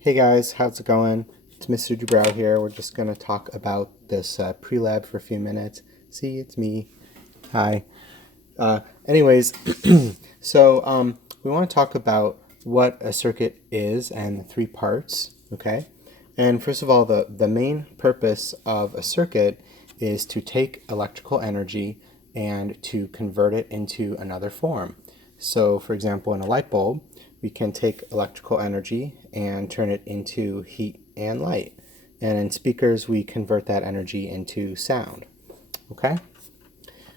Hey guys, how's it going? It's Mr. Dubrow here. We're just going to talk about this pre-lab for a few minutes. See, it's me. Hi. Anyways, we want to talk about what a circuit is and the three parts, okay? And first of all, the main purpose of a circuit is to take electrical energy and to convert it into another form. So, for example, in a light bulb, we can take electrical energy and turn it into heat and light. And in speakers, we convert that energy into sound. Okay?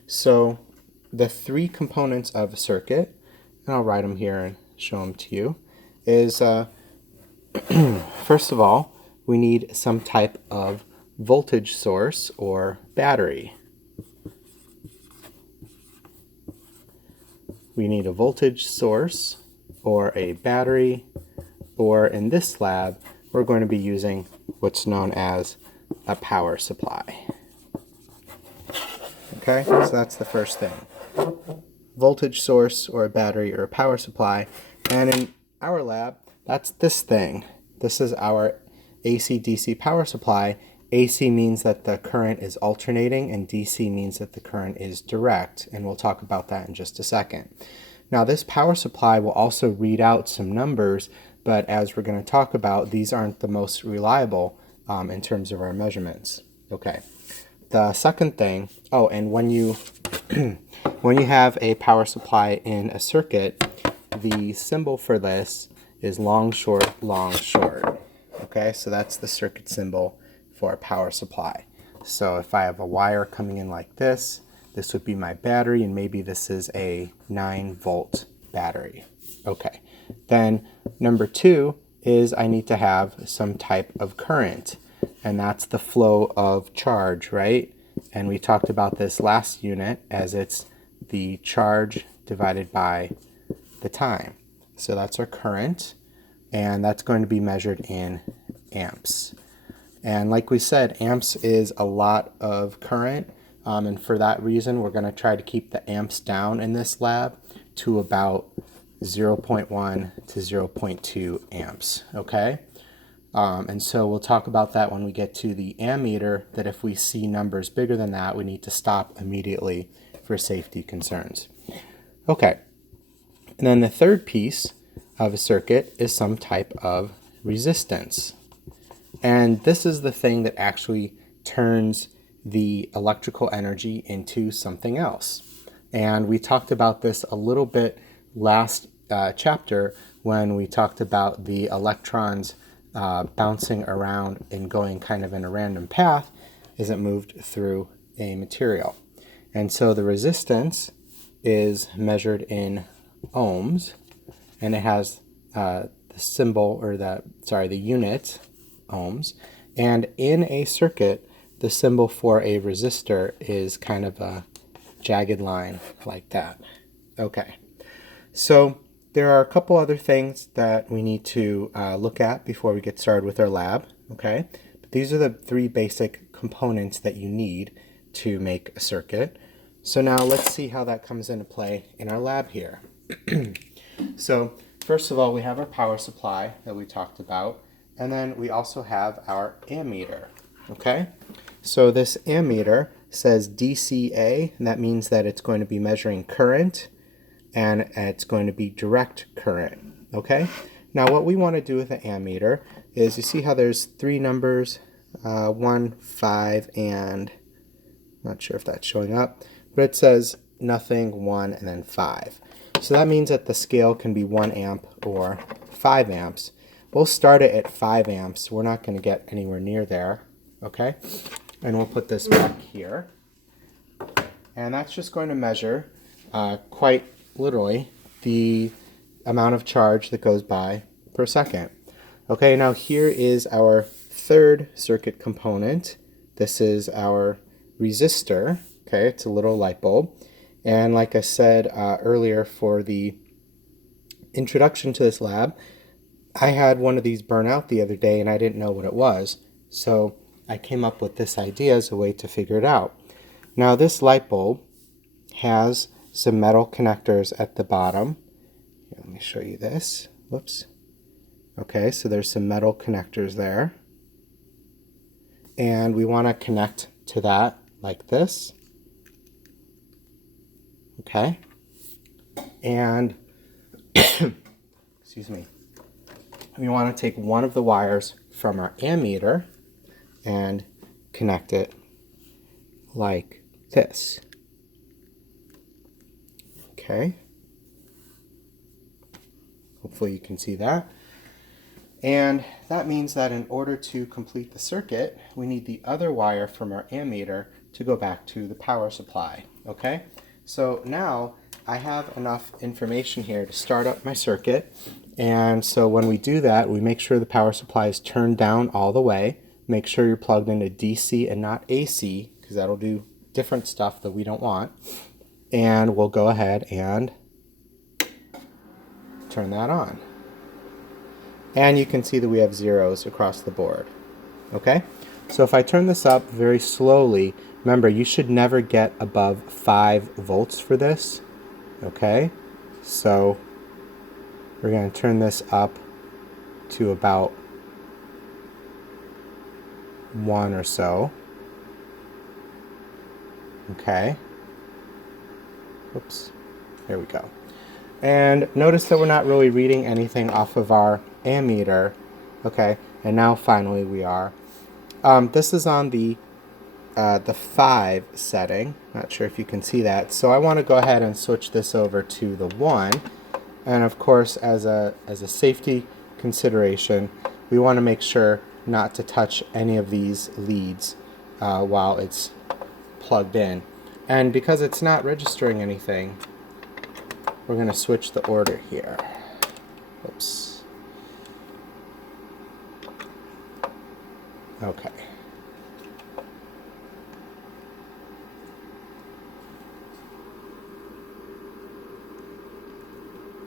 So the three components of a circuit, and I'll write them here and show them to you, is first of all, we need some type of voltage source or battery. We need a voltage source or a battery, or in this lab, we're going to be using what's known as a power supply. Okay, so that's the first thing. Voltage source or a battery or a power supply. And in our lab, that's this thing. This is our AC-DC power supply. AC means that the current is alternating and DC means that the current is direct, and we'll talk about that in just a second. Now this power supply will also read out some numbers, but as we're going to talk about, these aren't the most reliable in terms of our measurements. Okay. The second thing, and when you when you have a power supply in a circuit, the symbol for this is long, short, long, short. Okay, so that's the circuit symbol for a power supply. So if I have a wire coming in like this would be my battery, and maybe this is a 9-volt battery. Okay, then number 2 is I need to have some type of current, and that's the flow of charge, right? And we talked about this last unit as it's the charge divided by the time. So that's our current, and that's going to be measured in amps. And like we said, amps is a lot of current, and for that reason, we're going to try to keep the amps down in this lab to about 0.1 to 0.2 amps, okay? And so we'll talk about that when we get to the ammeter, that if we see numbers bigger than that, we need to stop immediately for safety concerns. Okay, and then the third piece of a circuit is some type of resistance. And this is the thing that actually turns the electrical energy into something else. And we talked about this a little bit last chapter when we talked about the electrons bouncing around and going kind of in a random path as it moved through a material. And so the resistance is measured in ohms, and it has the symbol, or the unit ohms. And in a circuit, the symbol for a resistor is kind of a jagged line like that. Okay, so there are a couple other things that we need to look at before we get started with our lab, okay? But these are the three basic components that you need to make a circuit. So now let's see how that comes into play in our lab here. So first of all, we have our power supply that we talked about, and then we also have our ammeter, okay? So this ammeter says DCA, and that means that it's going to be measuring current, and it's going to be direct current, okay? Now what we want to do with the ammeter is, you see how there's three numbers, 1, 5, and not sure if that's showing up, but it says nothing, 1, and then 5. So that means that the scale can be 1 amp or 5 amps. We'll start it at 5 amps. We're not going to get anywhere near there, okay? And we'll put this back here. And that's just going to measure quite literally the amount of charge that goes by per second. Okay, now here is our third circuit component. This is our resistor. Okay, it's a little light bulb. And like I said earlier, for the introduction to this lab, I had one of these burn out the other day and I didn't know what it was. So I came up with this idea as a way to figure it out. Now this light bulb has some metal connectors at the bottom. Here, let me show you this. Whoops. Okay, so there's some metal connectors there. And we want to connect to that like this. Okay. And, excuse me, we want to take one of the wires from our ammeter and connect it like this. Okay. Hopefully you can see that. And that means that in order to complete the circuit, we need the other wire from our ammeter to go back to the power supply. Okay? So now I have enough information here to start up my circuit. And so when we do that, we make sure the power supply is turned down all the way. Make sure you're plugged into DC and not AC, because that'll do different stuff that we don't want. And we'll go ahead and turn that on. And you can see that we have zeros across the board. Okay? So if I turn this up very slowly, remember, you should never get above 5 volts for this. Okay? So we're going to turn this up to about 1 or so. Okay? Oops. There we go. And notice that we're not really reading anything off of our ammeter. Okay, and now finally we are. This is on the 5 setting. Not sure if you can see that. So I want to go ahead and switch this over to the 1. And of course, as a safety consideration, we want to make sure not to touch any of these leads while it's plugged in. And because it's not registering anything, we're going to switch the order here. Oops. Okay.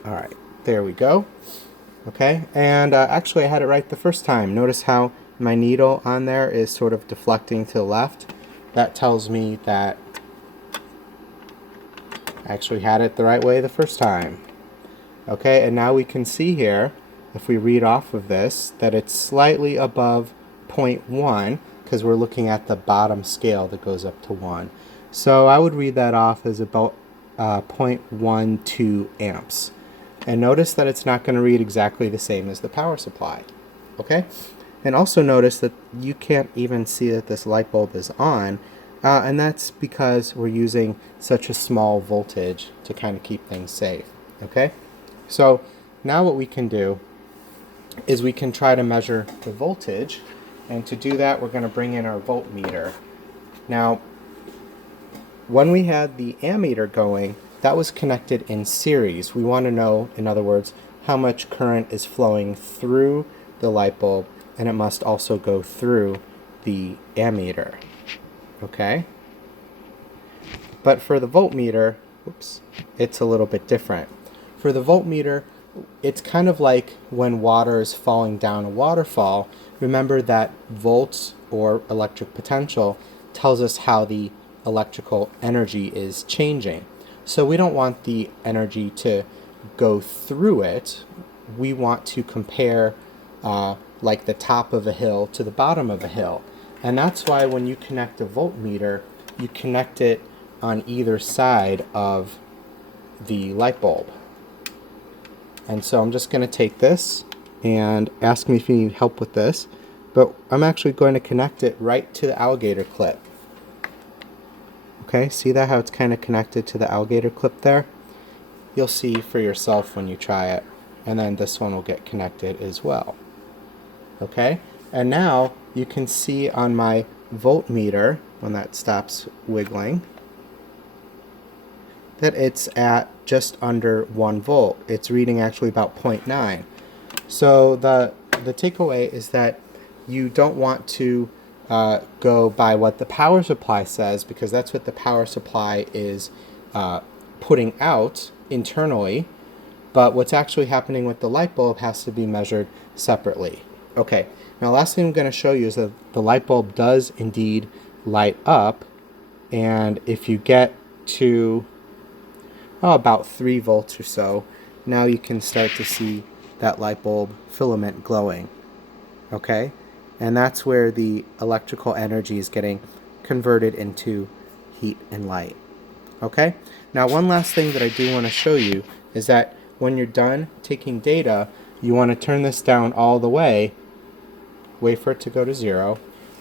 All right, there we go. Okay, and actually I had it right the first time. Notice how my needle on there is sort of deflecting to the left. That tells me that I actually had it the right way the first time. Okay, and now we can see here, if we read off of this, that it's slightly above 0.1 because we're looking at the bottom scale that goes up to 1. So I would read that off as about 0.12 amps. And notice that it's not going to read exactly the same as the power supply. Okay? And also notice that you can't even see that this light bulb is on, and that's because we're using such a small voltage to kind of keep things safe. Okay? So now what we can do is we can try to measure the voltage, and to do that we're going to bring in our voltmeter. Now, when we had the ammeter going, that was connected in series. We want to know, in other words, how much current is flowing through the light bulb, and it must also go through the ammeter. Okay? But for the voltmeter, oops, it's a little bit different. For the voltmeter, it's kind of like when water is falling down a waterfall. Remember that volts, or electric potential, tells us how the electrical energy is changing. So we don't want the energy to go through it. We want to compare like the top of a hill to the bottom of a hill. And that's why when you connect a voltmeter, you connect it on either side of the light bulb. And so I'm just going to take this, and ask me if you need help with this, but I'm actually going to connect it right to the alligator clip. Okay, see that, how it's kind of connected to the alligator clip there? You'll see for yourself when you try it. And then this one will get connected as well. Okay, and now you can see on my voltmeter, when that stops wiggling, that it's at just under 1 volt. It's reading actually about 0.9. So the takeaway is that you don't want to go by what the power supply says, because that's what the power supply is putting out internally. But what's actually happening with the light bulb has to be measured separately. Okay, now last thing I'm going to show you is that the light bulb does indeed light up, and if you get to about 3 volts or so, now you can start to see that light bulb filament glowing. Okay? And that's where the electrical energy is getting converted into heat and light. Okay? Now, one last thing that I do want to show you is that when you're done taking data, you want to turn this down all the way, wait for it to go to 0,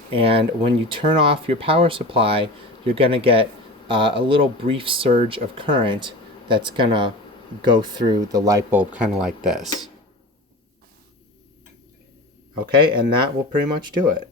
and when you turn off your power supply, you're going to get a little brief surge of current that's going to go through the light bulb kind of like this. Okay, and that will pretty much do it.